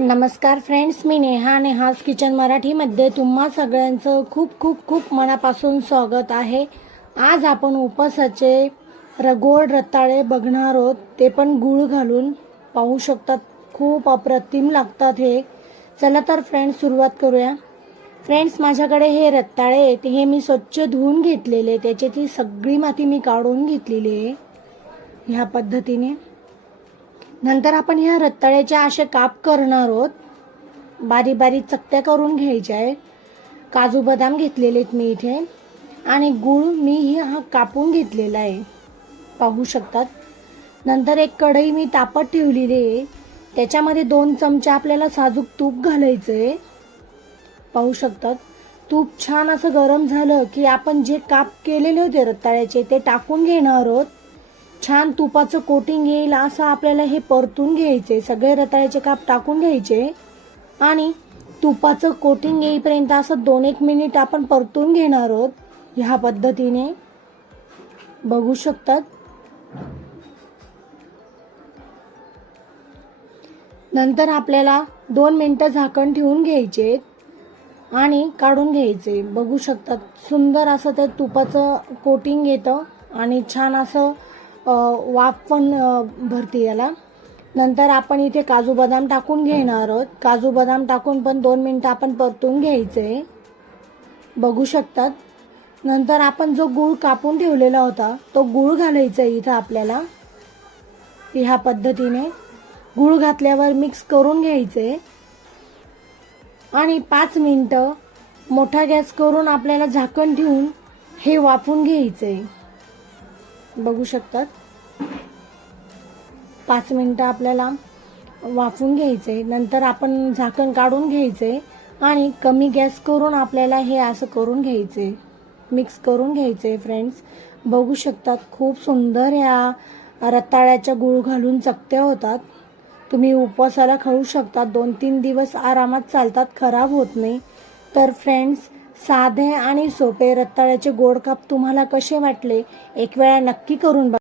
नमस्कार फ्रेंड्स मी नेहा नेहाज किचन मराठीमध्ये तुम्हा सगळ्यांचं खूप खूप खूप मनापासून स्वागत आहे. आज आपण उपसाचे रगोड रताळे बघणार आहोत. ते पण गूळ घालून पाहू शकतात. खूप अप्रतिम लागतात हे. चला तर फ्रेंड्स सुरुवात करूया. फ्रेंड्स माझ्याकडे हे रताळे आहेत. हे मी स्वच्छ धुवून घेतलेले त्याची ती सगळी माती मी काढून घेतलेली आहे. ह्या पद्धतीने. नंतर आपण ह्या रताळ्याचे असे काप करणार आहोत. बारीक बारीक चकत्या करून घ्यायच्या आहे काजू बदाम घेतलेले आहेत मी इथे. आणि गूळ मी ही हा कापून घेतलेला आहे. पाहू शकतात. नंतर एक कढई मी तापत ठेवलेली आहे. त्याच्यामध्ये दोन चमचे आपल्याला साजूक तूप घालायचं आहे पाहू शकतात. तूप छान असं गरम झालं की आपण जे काप केलेले होते रताळ्याचे ते टाकून घेणार आहोत. छान तुपाचं कोटिंग येईल असं आपल्याला हे परतून घ्यायचे. सगळे रताळ्याचे काप टाकून घ्यायचे. आणि तुपाचं कोटिंग येईपर्यंत असं दोन एक मिनिट आपण परतून घेणार आहोत. ह्या पद्धतीने. बघू शकतात. नंतर आपल्याला दोन मिनटं झाकण ठेवून घ्यायचे. आणि काढून घ्यायचे. बघू शकतात. सुंदर असं ते तुपाचं कोटिंग येतं. आणि छान असं वाफ पण भरते याला. नंतर आपण इथे काजू बदाम टाकून घेणार आहोत. काजू बदाम टाकून पण दोन मिनटं आपण परतून घ्यायचे. बघू शकतात. नंतर आपण जो गूळ कापून ठेवलेला होता तो गूळ घालायचा आहे इथं आपल्याला. ह्या पद्धतीने गूळ घातल्यावर मिक्स करून घ्यायचे. आणि पाच मिनटं मोठा गॅस करून आपल्याला झाकण ठेवून हे वाफून आहे बघू शकतात. पाच मिनटं आपल्याला वाफून घ्यायचे नंतर आपण झाकण काढून घ्यायचे आणि कमी गॅस करून आपल्याला हे असं करून घ्यायचे मिक्स करून घ्यायचे फ्रेंड्स बघू शकतात खूप सुंदर ह्या रताळ्याच्या गुळ घालून चकत्या होतात. तुम्ही उपवासाला खाऊ शकता दोन तीन दिवस आरामात चालतात खराब होत नाही. तर फ्रेंड्स साधे आणि सोपे रताळ्याचे गोड काप तुम्हाला कसे वाटले? एक वेळा नक्की करून बघा.